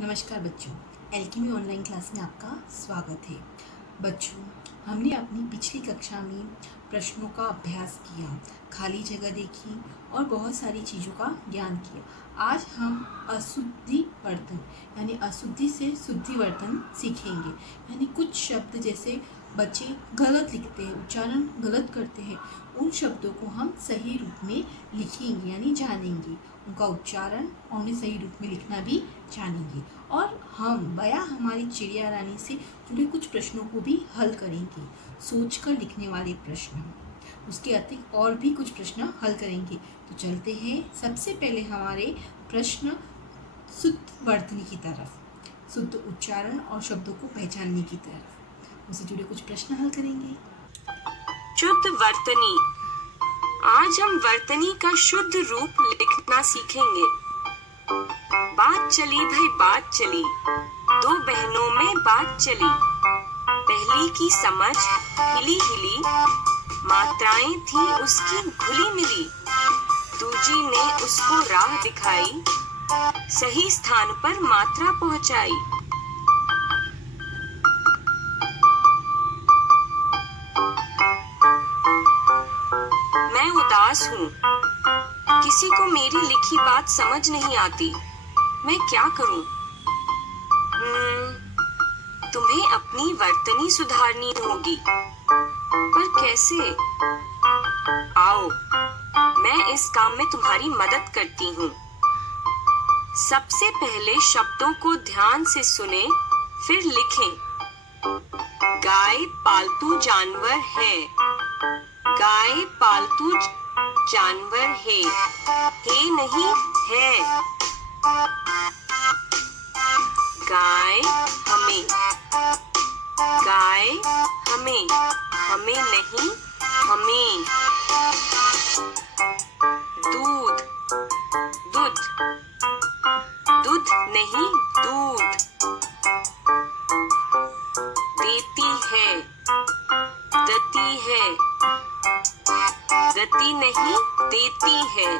नमस्कार बच्चों, alchemy online class में आपका स्वागत है। बच्चों, हमने अपनी पिछली कक्षा में प्रश्नों का अभ्यास किया, खाली जगह देखी और बहुत सारी चीज़ों का ज्ञान किया। आज हम अशुद्धि वर्तन यानी अशुद्धि से शुद्धि वर्तन सीखेंगे। यानी कुछ शब्द जैसे बच्चे गलत लिखते हैं, उच्चारण गलत करते हैं, उन शब्दों को हम सही रूप में लिखेंगे यानी जानेंगे, उनका उच्चारण और उन्हें सही रूप में लिखना भी जानेंगे। और हम हमारी चिड़िया रानी से जुड़े कुछ प्रश्नों को भी हल करेंगे, सोचकर लिखने वाले प्रश्न। उसके अतिरिक्त और भी कुछ प्रश्न हल करेंगे। तो चलते हैं सबसे पहले हमारे प्रश्न शुद्ध वर्तनी की तरफ, शुद्ध उच्चारण और शब्दों को पहचानने की तरफ। उससे जुड़े कुछ प्रश्न हल करेंगे। शुद्ध वर्तनी। आज हम वर्तनी का शुद्ध रूप लिखना सीखेंगे। बात चली भाई बात चली, दो बहनों में बात चली। पहली की समझ हिली हिली, मात्राएं थी उसकी घुली मिली। दूजी ने उसको राह दिखाई, सही स्थान पर मात्रा पहुंचाई। मैं उदास हूँ, किसी को मेरी लिखी बात समझ नहीं आती, मैं क्या करूँ? तुम्हें अपनी वर्तनी सुधारनी होगी, पर कैसे? आओ, मैं इस काम में तुम्हारी मदद करती हूँ। सबसे पहले शब्दों को ध्यान से सुने, फिर लिखें। गाय पालतू जानवर है, गाय पालतू जानवर है नहीं है। गाय हमें, गाय हमें, हमें नहीं हमें। दूध दूध, दूध नहीं दूध। देती है, देती है, देती नहीं देती है।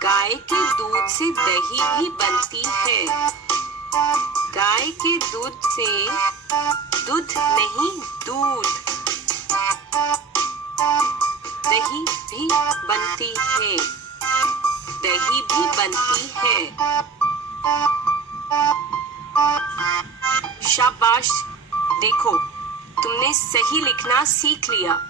गाय के दूध से दही भी बनती है, गाय के दूध से दूध नहीं दूध। दही भी बनती है, दही भी बनती है। शाबाश, देखो तुमने सही लिखना सीख लिया।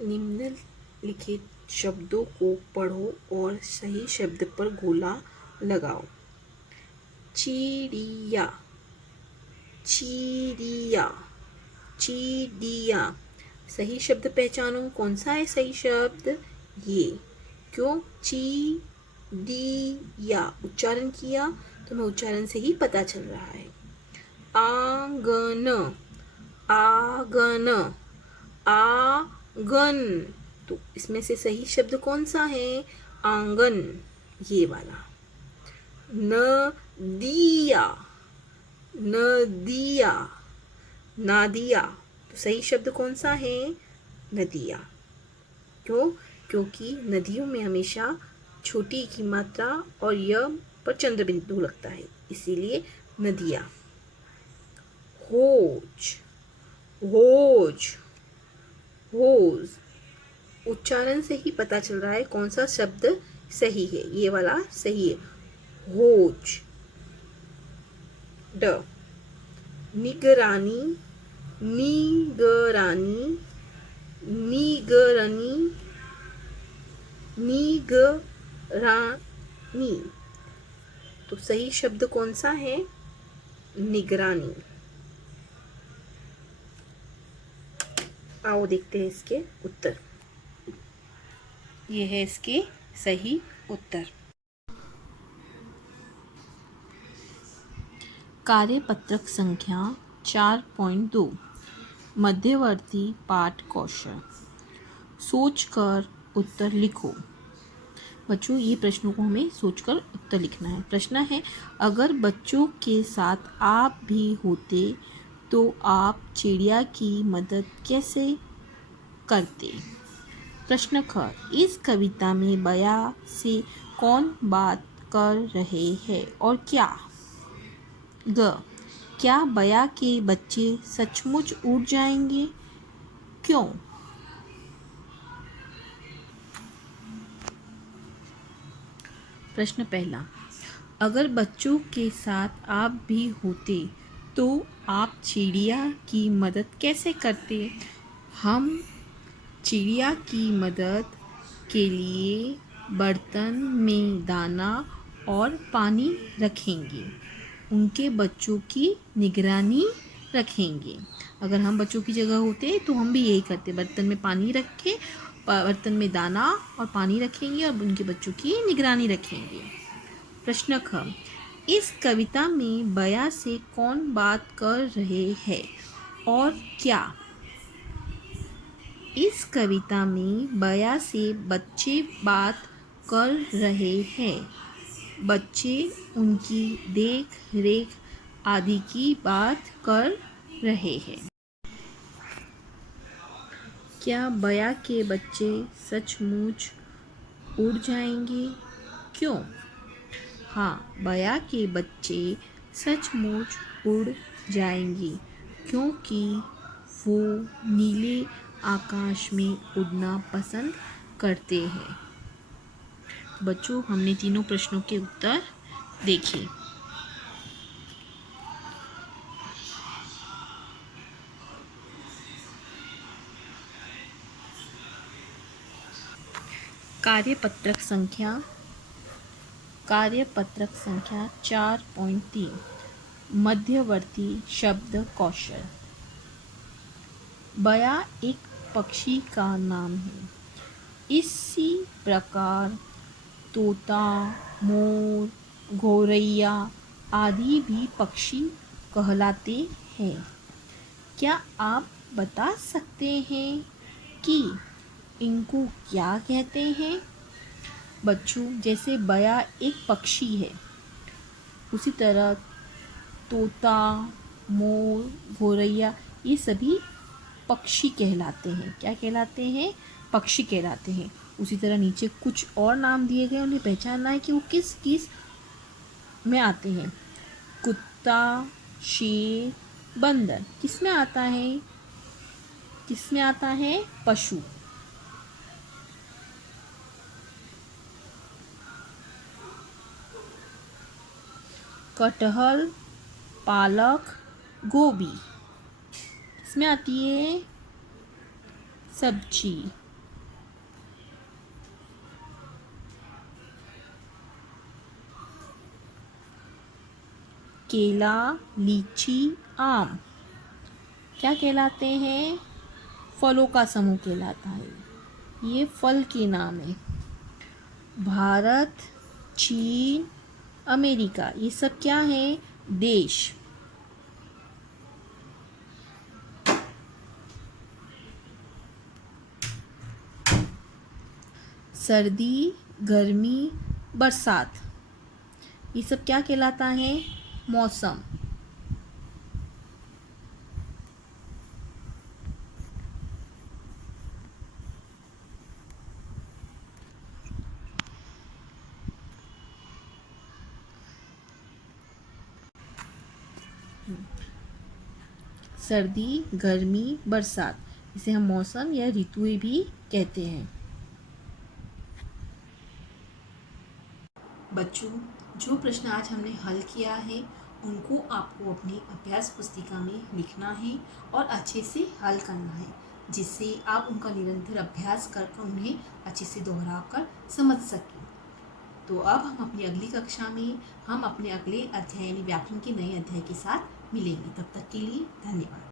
निम्नलिखित शब्दों को पढ़ो और सही शब्द पर गोला लगाओ। चिड़िया, चिड़िया, चिड़िया। सही शब्द पहचानो, कौन सा है सही शब्द? ये। क्यों? चिड़िया उच्चारण किया तो मैं उच्चारण से ही पता चल रहा है। आंगन, आंगन, आंगन। तो इसमें से सही शब्द कौन सा है? आंगन, ये वाला। नदिया, नदिया, नादिया। तो सही शब्द कौन सा है? नदिया। क्यों? क्योंकि नदियों में हमेशा छोटी की मात्रा और य पर चंद्र बिंदु लगता है, इसीलिए नदिया। होज, होज, होज। उच्चारण से ही पता चल रहा है कौन सा शब्द सही है, ये वाला सही है, होज। ड, निगरानी, निगरानी, निगरानी, निगरानी। तो सही शब्द कौन सा है? निगरानी। आओ देखते हैं इसके उत्तर। ये है इसके सही उत्तर। कार्यपत्रक संख्या 4.2 मध्यवर्ती पाठ कौशल। सोचकर उत्तर लिखो। बच्चों ये प्रश्नों को हमें सोचकर उत्तर लिखना है। प्रश्न है, अगर बच्चों के साथ आप भी होते तो आप चिड़िया की मदद कैसे करते। प्रश्न ख, इस कविता में बया से कौन बात कर रहे हैं और क्या। ग, क्या बया के बच्चे सचमुच उड़ जाएंगे, क्यों। प्रश्न पहला, अगर बच्चों के साथ आप भी होते तो आप चिड़िया की मदद कैसे करते। हम चिड़िया की मदद के लिए बर्तन में दाना और पानी रखेंगे, उनके बच्चों की निगरानी रखेंगे। अगर हम बच्चों की जगह होते तो हम भी यही करते, बर्तन में पानी रखे, बर्तन में दाना और पानी रखेंगे और उनके बच्चों की निगरानी रखेंगे। प्रश्न ख, इस कविता में बया से कौन बात कर रहे हैं और क्या। इस कविता में बया से बच्चे बात कर रहे हैं, बच्चे उनकी देख रेख आदि की बात कर रहे हैं। क्या बया के बच्चे सचमुच उड़ जाएंगे, क्यों। हाँ, बया के बच्चे सचमुच उड़ जाएंगे क्योंकि वो नीले आकाश में उड़ना पसंद करते हैं। बच्चों हमने तीनों प्रश्नों के उत्तर देखे। कार्यपत्रक संख्या 4.3 मध्यवर्ती शब्द कौशल। बया एक पक्षी का नाम है, इसी प्रकार तोता, मोर, गौरैया आदि भी पक्षी कहलाते हैं। क्या आप बता सकते हैं कि इनको क्या कहते हैं। बच्चों जैसे बया एक पक्षी है, उसी तरह तोता, मोर, गौरैया ये सभी पक्षी कहलाते हैं। क्या कहलाते हैं, पक्षी कहलाते हैं। उसी तरह नीचे कुछ और नाम दिए गए, उन्हें पहचानना है कि वो किस किस में आते हैं। कुत्ता, शेर, बंदर किस में आता है, किस में आता है, पशु। कटहल, पालक, गोभी इसमें आती है सब्जी। केला, लीची, आम क्या कहलाते हैं, फलों का समूह कहलाता है। ये फल के नाम है। भारत, चीन, अमेरिका ये सब क्या है, देश। सर्दी, गर्मी, बरसात ये सब क्या कहलाता है, मौसम। सर्दी, गर्मी, बरसात इसे हम मौसम या ऋतुएं भी कहते हैं। बच्चों जो प्रश्न आज हमने हल किया है उनको आपको अपनी अभ्यास पुस्तिका में लिखना है और अच्छे से हल करना है, जिससे आप उनका निरंतर अभ्यास कर उन्हें अच्छे से दोहरा कर समझ सकें। तो अब हम अपनी अगली कक्षा में हम अपने अगले अध्याय यानी व्याकरण के नए अध्याय के साथ मिलेंगे। तब तक के लिए धन्यवाद।